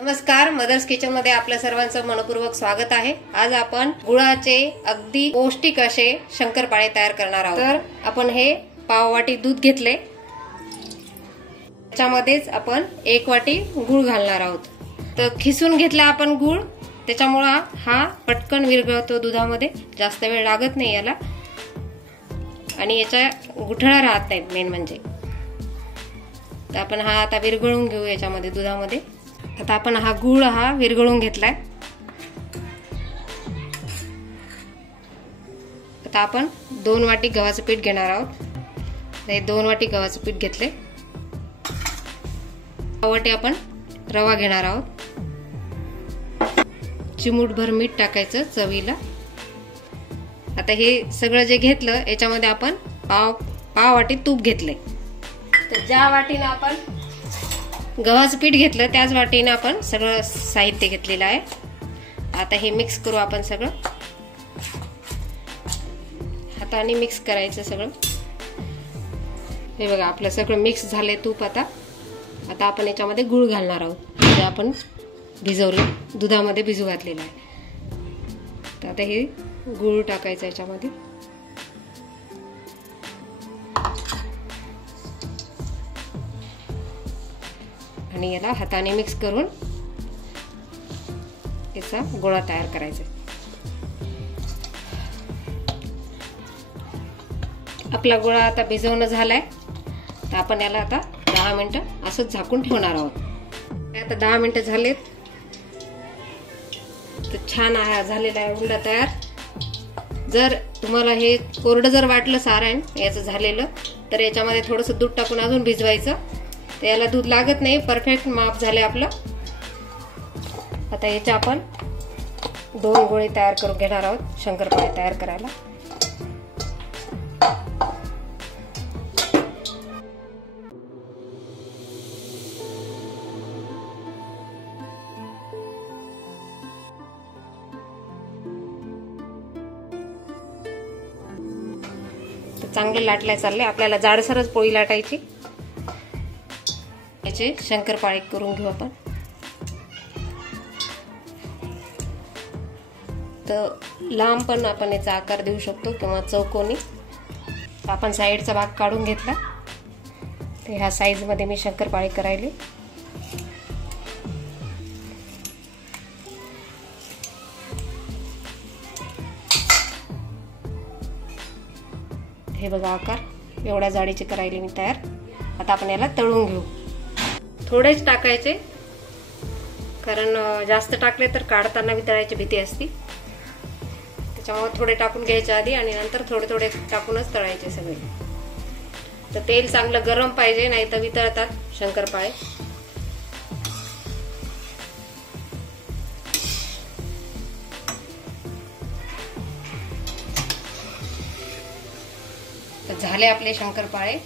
नमस्कार, mother's kitchen मध्ये आपल्या सर्वांचं मनपूर्वक स्वागत आहे। आज आपण गुळाचे अगदी पौष्टिक असे शंकरपाळे तयार करणार आहोत। तर आपण हे पाव वाटी दूध घेतले, त्याच्यामध्येच आपण 1 वाटी गुळ घालणार आहोत। तर खिसून घेतला आपण गुळ, त्याच्यामुळे हा पटकन विरघळतो दुधामध्ये, जास्त वेळ लागत नाही याला आणि याचा गुठळा राहत नाही मेन म्हणजे। तर आपण हा आता विरघळून घेऊ याच्यामध्ये दुधामध्ये। आता आपण हा गुळ विरघळून घेतलाय। आता आपण 2 वाटी गव्हाचं पीठ घेणार आहोत। हे 2 वाटी गव्हाचं पीठ घेतले। 1 वाटी आपण रवा घेणार आहोत। चिमूटभर मीठ टाकायचं चवीला। आता हे सगळं जे घेतलं याच्यामध्ये आपण पाव वाटी तूप घेतले। तर ज्या वाटीने आपण गव्हाचं पीठ घेतलं त्याच वाटीने आपण सगळं साहित्य घेतलेलं आहे। आता हे मिक्स करू आपण सगळं, हाताने मिक्स करायचं सगळं। हे बघा आपलं सगळं मिक्स झालंय तूप। आता आपण याच्यामध्ये गुळ घालणार आहोत, जे आपण दुधामध्ये भिजू घातलेलं आहे। तर आता हे गुळ टाकायचं याच्यामध्ये। आणि याला हाताने मिक्स करून याचा गोळा तयार करायचा। आपला गोळा आता भिजवणं झालाय, तर आपण याला आता 10 मिनिटं असंच झाकून ठेवणार आहोत। आता 10 मिनिटं झालेत, तर छान झालेला आहे उंडा तयार। जर तुम्हाला हे कोरडं जर वाटलं सारण याचं झालेलं, तर याच्यामध्ये थोडंसं दूध टाकून अजून भिजवायचं। तर याला दूध लागत नाही, परफेक्ट माप झाले आपलं। आता याचे आपण 2 गोळे तयार करून घेणार आहोत शंकरपाळे तयार करायला। तर चांगले लाटले चालले, आपल्याला जाडसरच पोळी लाटायची। याचे शंकरपाळे करून घेऊ आपण। तर लांब पण आपण याचा आकार देऊ शकतो किंवा चौकोनी। आपण साईडचा भाग काढून घेतला, तर ह्या साईज मध्ये मी शंकरपाळे करायले। हे बघा आकार एवढ्या जाडीचे करायले मी तयार। आता आपण याला तळून घेऊ। थोडेच टाकायचे, कारण जास्त टाकले तर काढताना वितळायची भीती असते। त्याच्यामुळे थोडे टाकून घ्यायचे आधी आणि नंतर थोडे थोडे टाकूनच तळायचे सगळे। तर तेल चांगलं गरम पाहिजे, नाही तर वितळतात शंकरपाळे। तर झाले आपले शंकरपाळे।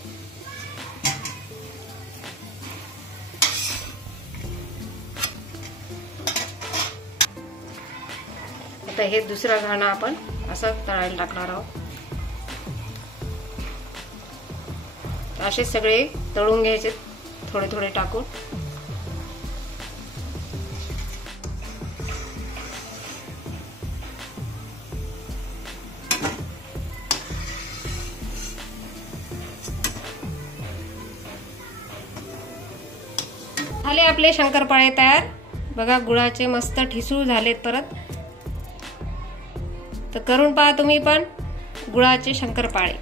आता हे दुसरा घाणा आपण असं तळायला टाकणार आहोत। असे सगळे तळून घ्यायचे थोडे थोडे टाकून। झाले आपले शंकरपाळे तयार। बघा गुळाचे मस्त ठिसूळ झालेत परत। तर करून पहा तुम्ही पण गुळाचे शंकरपाळे।